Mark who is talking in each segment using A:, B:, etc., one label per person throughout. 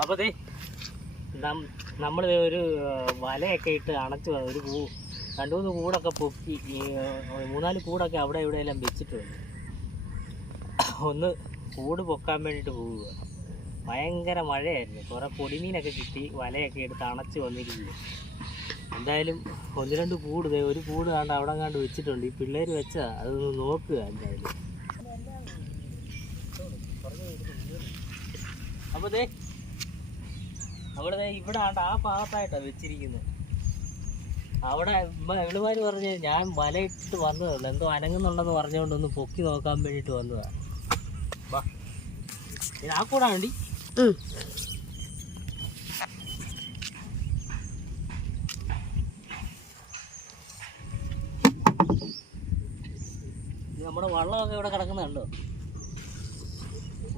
A: അപ്പോൾ ദേ നമ്മൾ ഒരു വലയൊക്കെ ഇട്ട് അണച്ചു ഒരു പൂ രണ്ടു മൂന്ന് കൂടൊക്കെ പൊക്കി മൂന്നാൽ കൂടൊക്കെ അവിടെ ഇവിടെ എല്ലാം വെച്ചിട്ടുണ്ട് ഒന്ന് കൂട് പൊക്കാൻ വേണ്ടിയിട്ട് പോവുക. ഭയങ്കര മഴയായിരുന്നു. കുറേ പൊടിമീനൊക്കെ കിട്ടി വലയൊക്കെ എടുത്ത് അണച്ച് വന്നിരിക്കുന്നു. എന്തായാലും ഒന്ന് രണ്ട് കൂട് ഒരു കൂട് കണ്ട് അവിടെ കണ്ട് വെച്ചിട്ടുണ്ട്. ഈ പിള്ളേർ വെച്ചാ അതൊന്ന് നോക്കുക എന്തായാലും. അപ്പോൾ ദേ അവിടെ ഇവിടെ ആണ്ട് ആ ഭാഗത്തായിട്ടാണ് വെച്ചിരിക്കുന്നത് അവിടെ എളുമാർ പറഞ്ഞ് ഞാൻ വലയിട്ട് വന്നതല്ല എന്തോ അനങ്ങുന്നുണ്ടെന്ന് പറഞ്ഞുകൊണ്ട് ഒന്ന് പൊക്കി നോക്കാൻ വേണ്ടിട്ട് വന്നതാ. വാ. ഇത് ആ കൂടാ വേണ്ടി നമ്മുടെ വള്ളമൊക്കെ ഇവിടെ കിടക്കുന്നുണ്ടോ?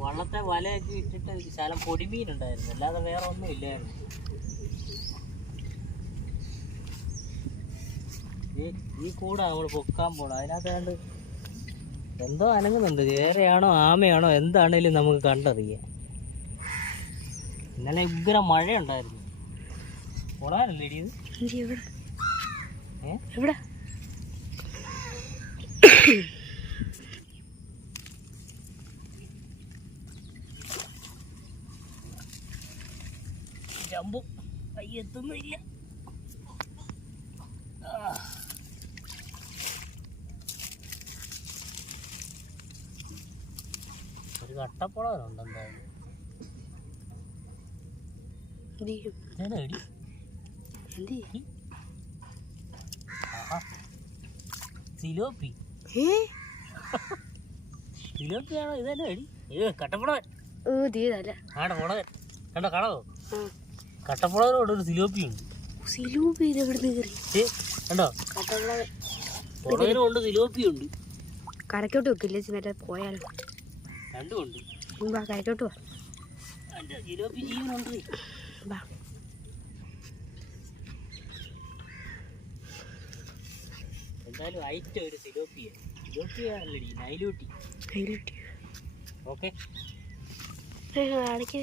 A: വള്ളത്തെ വലയൊക്കെ ഇട്ടിട്ട് ശകലം പൊടിമീനുണ്ടായിരുന്നു. അല്ലാതെ വേറെ ഒന്നും ഇല്ലായിരുന്നു. ഈ ഈ കൂടാ നമ്മൾ പൊക്കാൻ പോണം അതിനകത്ത് കണ്ട് എന്തോ അനങ്ങുന്നുണ്ട്. വേറെയാണോ ആമയാണോ എന്താണേലും നമുക്ക് കണ്ടറിയാം. ഇന്നലെ ഉഗ്ര മഴയുണ്ടായിരുന്നു. കൊളാനല്ലേ ഇടിയത് ഏ?
B: എവിടെ?
A: എത്തുന്നില്ല. ഒരു കട്ടപ്പുളമുണ്ട് എന്തായാലും. സിലോപ്പി. സിലോപ്പിയാണോ? ഇതന്നെ അടി ഏ കട്ടപ്പുളവൻ ആടെ പുളകൻ കണ്ടോ കളവോ കട്ടപ്പുളവനോട് ഒരു സിലോപ്പി ഉണ്ട്
B: സിലോപ്പി
A: കണ്ടോ? സിലോപ്പി ഉണ്ട്
B: കരക്കോട്ട് വെക്കില്ല? മറ്റേ
A: രണ്ടും
B: വാ കരക്കോട്ട് വാ.
A: സിലോപ്പി ജീവനുണ്ട്.
B: വാ.
A: ഐറ്റ ഒരു സിലോപ്പിയ. സിലോപ്പിയ അല്ലടി നൈലൂട്ടി.
B: കയ്യിലിട്ട്
A: ഓക്കെ
B: അടയ്ക്ക്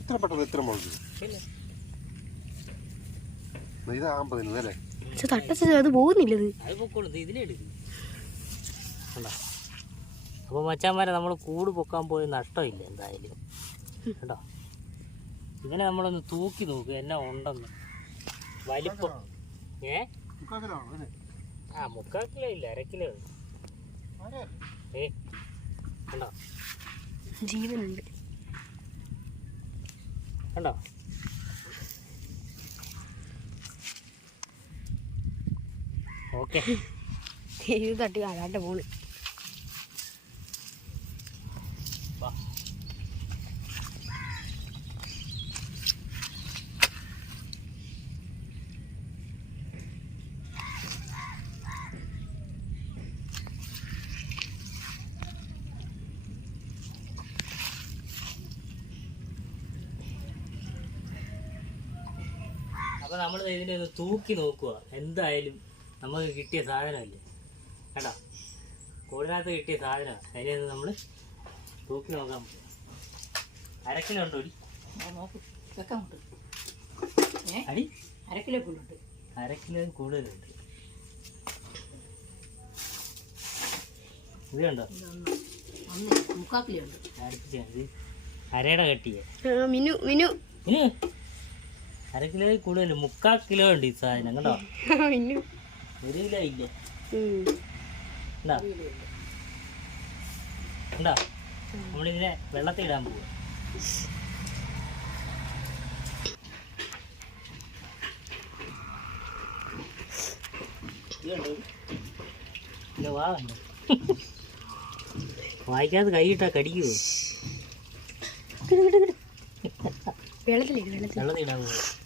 C: ഇത്ര പെട്ടെന്ന് ഇത്ര മുളക്
A: പിന്നെ?
C: ഇത് ആമ്പതിന് അല്ലേ?
B: അത് പോകുന്നില്ലത്
A: അപ്പോൾ മച്ചാന്മാരെ നമ്മൾ കൂട് പൊക്കാൻ പോയ നഷ്ടമില്ല എന്തായാലും. കേട്ടോ ഇങ്ങനെ നമ്മളൊന്ന് തൂക്കി നോക്കുക എന്നാ ഉണ്ടെന്ന്. വലിപ്പം. ഏ? ആ മുക്കാൽ കിലോ ഇല്ല അര കിലോ ഏ? കണ്ടോ?
B: ജീവനുണ്ട്.
A: കണ്ടോ? ഓക്കെ.
B: തട്ടി അതാണ്ട് പോണ്.
A: അപ്പൊ നമ്മൾ ഇതിന്റെ ഒന്ന് തൂക്കി നോക്കുക എന്തായാലും നമുക്ക് കിട്ടിയ സാധനമല്ലേ? കേട്ടോ കൂടിനകത്ത് കിട്ടിയ സാധനമാണ് അതിനെ ഒന്ന് നമ്മൾ തൂക്കി നോക്കാൻ പറ്റും അരക്കിലുണ്ടോ അടി.
B: കിലോ കൂടുതലുണ്ട്.
A: അര കിലോ കൂടുതലുണ്ട് ഇത് കണ്ടോ അരയുടെ കട്ടിയേ.
B: മിനു മിനു.
A: ഇനി അര കിലോ കൂടുതൽ മുക്കാൽ കിലോ ഉണ്ട് ഈ സാധനം കണ്ടോ? ഒരു കിലോ ഇല്ല. നമ്മളിതിനെ വെള്ളത്തിൽ ഇടാൻ പോവുക വായിക്കാതെ കൈയിട്ടാ
B: വെള്ളത്തിൽ
A: വെള്ളം ഇടാൻ പോകും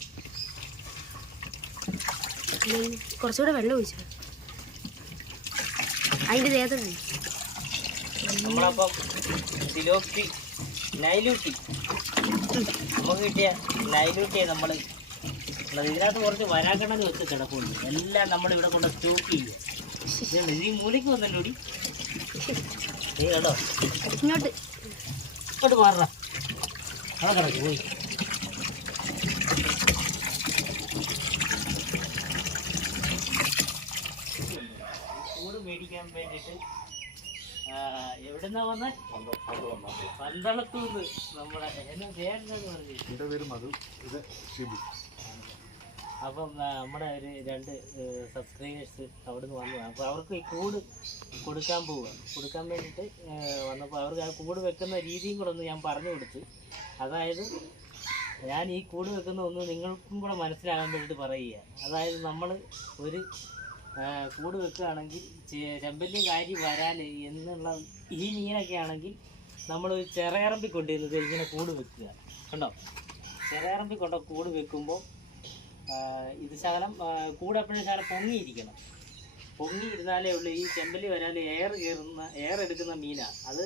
B: കുറച്ചുകൂടെ വെള്ളം ഒഴിച്ചു? അതിന്റെ ദേഹത്ത്
A: നമ്മളപ്പം സിലോപ്പി നൈലൂട്ടി. നമുക്ക് കിട്ടിയ നൈലൂട്ടിയെ നമ്മൾ ഇതിനകത്ത് കുറച്ച് വരാക്കണ്ണന് വെച്ച് കിടപ്പുണ്ട്. എല്ലാം നമ്മൾ ഇവിടെ കൊണ്ട് സ്റ്റോക്ക് ചെയ്യുക ഇതുണ്ട്. ഇത് ഈ മൂലയ്ക്ക് വന്നല്ലോ ഡി നീ കേട്ടോ
B: ഇങ്ങോട്ട്.
A: ഇങ്ങോട്ട് മാറണം അവിടെ കിടക്ക് പോയി. കൂട് മേടിക്കാൻ വേണ്ടിയിട്ട് എവിടുന്നാ വന്നേ? പന്തളത്തൂന്ന് നമ്മുടെ എന്നെ പറഞ്ഞു
C: എന്റെ പേര് മധു. ഇത് ഷിബി.
A: അപ്പം നമ്മുടെ ഒരു രണ്ട് സബ്സ്ക്രൈബേഴ്സ് അവിടുന്ന് വന്നതാണ് അപ്പോൾ അവർക്ക് ഈ കൂട് കൊടുക്കാൻ പോവുക കൊടുക്കാൻ വേണ്ടിയിട്ട് വന്നപ്പോൾ അവർക്ക് ആ കൂട് വെക്കുന്ന രീതിയും കൂടെ ഒന്ന് ഞാൻ പറഞ്ഞു കൊടുത്ത്. അതായത് ഞാൻ ഈ കൂട് വെക്കുന്ന ഒന്ന് നിങ്ങൾക്കും കൂടെ മനസ്സിലാകാൻ വേണ്ടിയിട്ട് പറയുക അതായത് നമ്മൾ ഒരു കൂട് വെക്കുകയാണെങ്കിൽ ചെമ്പല്ലി കാരി വരാൽ എന്നുള്ള ഈ മീനൊക്കെ ആണെങ്കിൽ നമ്മൾ ചിറയറമ്പി കൊണ്ടിരുന്നത് ഇങ്ങനെ കൂട് വെക്കുക. കണ്ടോ? ചിറയറമ്പി കൊണ്ട കൂട് വെക്കുമ്പോൾ ഇത് ശകലം കൂട് എപ്പോഴും ശകലം പൊങ്ങിയിരിക്കണം. പൊങ്ങിയിരുന്നാലേ ഉള്ളൂ ഈ ചെമ്പല്ലി വരാൽ എയർ കയറുന്ന എയർ എടുക്കുന്ന മീനാണ് അത്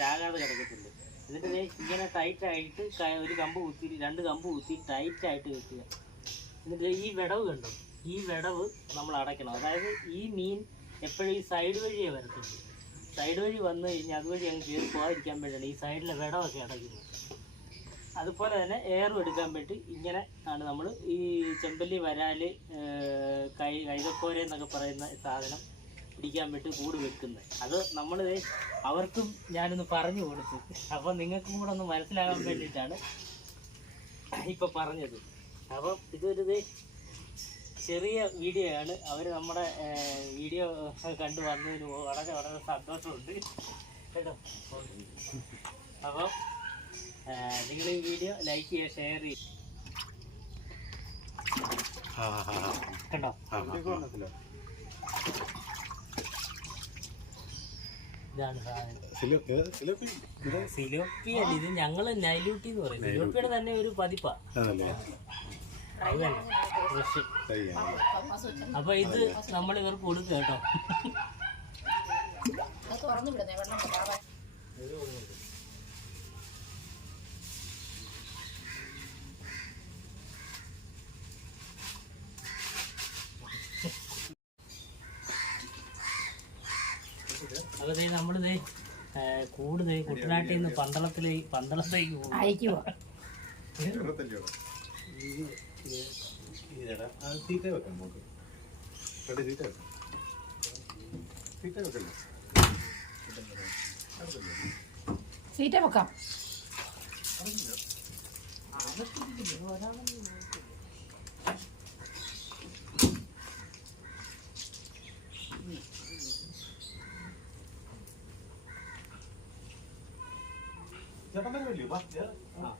A: ചാകാതെ കിടക്കത്തുള്ളൂ. എന്നിട്ട് ഇങ്ങനെ ടൈറ്റായിട്ട് ഒരു കമ്പ് കുത്തി രണ്ട് കമ്പ് കുത്തി ടൈറ്റായിട്ട് വെക്കുക. എന്നിട്ട് ഈ വിടവ് കണ്ടോ? ഈ വിടവ് നമ്മൾ അടയ്ക്കണം. അതായത് ഈ മീൻ എപ്പോഴും ഈ സൈഡ് വഴിയേ വരത്തുള്ളൂ. സൈഡ് വഴി വന്നു കഴിഞ്ഞാൽ അതുവഴി അങ്ങ് കയറി പോകാതിരിക്കാൻ വേണ്ടിയാണ് ഈ സൈഡിലെ വിടവൊക്കെ അടയ്ക്കുന്നത്. അതുപോലെ തന്നെ എയറും എടുക്കാൻ വേണ്ടി ഇങ്ങനെ ആണ് നമ്മൾ ഈ ചെമ്പല്ലി വരാൽ കൈ കൈതക്കോര എന്നൊക്കെ പറയുന്ന സാധനം പിടിക്കാൻ വേണ്ടി കൂട് വെക്കുന്നത്. അത് നമ്മൾ അവർക്കും ഞാനൊന്ന് പറഞ്ഞു കൊടുത്തു. അപ്പോൾ നിങ്ങൾക്കും കൂടെ ഒന്ന് മനസ്സിലാകാൻ വേണ്ടിയിട്ടാണ് ഇപ്പം പറഞ്ഞത്. അപ്പം ഇതൊരു ചെറിയ വീഡിയോ ആണ്. അവർ നമ്മുടെ വീഡിയോ കണ്ടു വന്നതിന് വളരെ വളരെ സന്തോഷമുണ്ട്. കേട്ടോ? അപ്പം നിങ്ങൾ ഈ വീഡിയോ ലൈക്ക് ചെയ്യുക ഷെയർ ചെയ്യുക. കണ്ടോ
C: സിലോപ്പി ഇത്
A: ഞങ്ങൾ അല്ല ഇത് ഞങ്ങൾ നൈലൂട്ടി എന്ന് പറയും. സിലോപ്പിയുടെ തന്നെ ഒരു പതിപ്പാ.
C: ആണല്ലേ
A: അത് തന്നെ ഫ്രഷ്.
C: കഴിയാണ്
A: അപ്പൊ ഇത് നമ്മൾ ഇവർക്ക് കൊടുക്കുക കേട്ടോ. അപ്പൊ ദേ നമ്മളിത് കൂടുതൽ കുട്ടനാട്ടിൽ നിന്ന് പന്തളത്തിലേക്ക് പന്തളത്തേക്ക് പോകും
B: അയക്കുവോ?
C: തീറ്റ വെക്കാം നമുക്ക് രണ്ട് തീറ്റ വെക്കാം. തീറ്റ വെക്കല്ലേ
B: സീറ്റ വെക്കാം.
C: ചേട്ടന്മാരെ വലിയ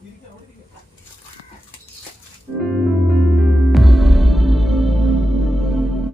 C: ഇരിക്കാം അവിടെ ഇരിക്കാം.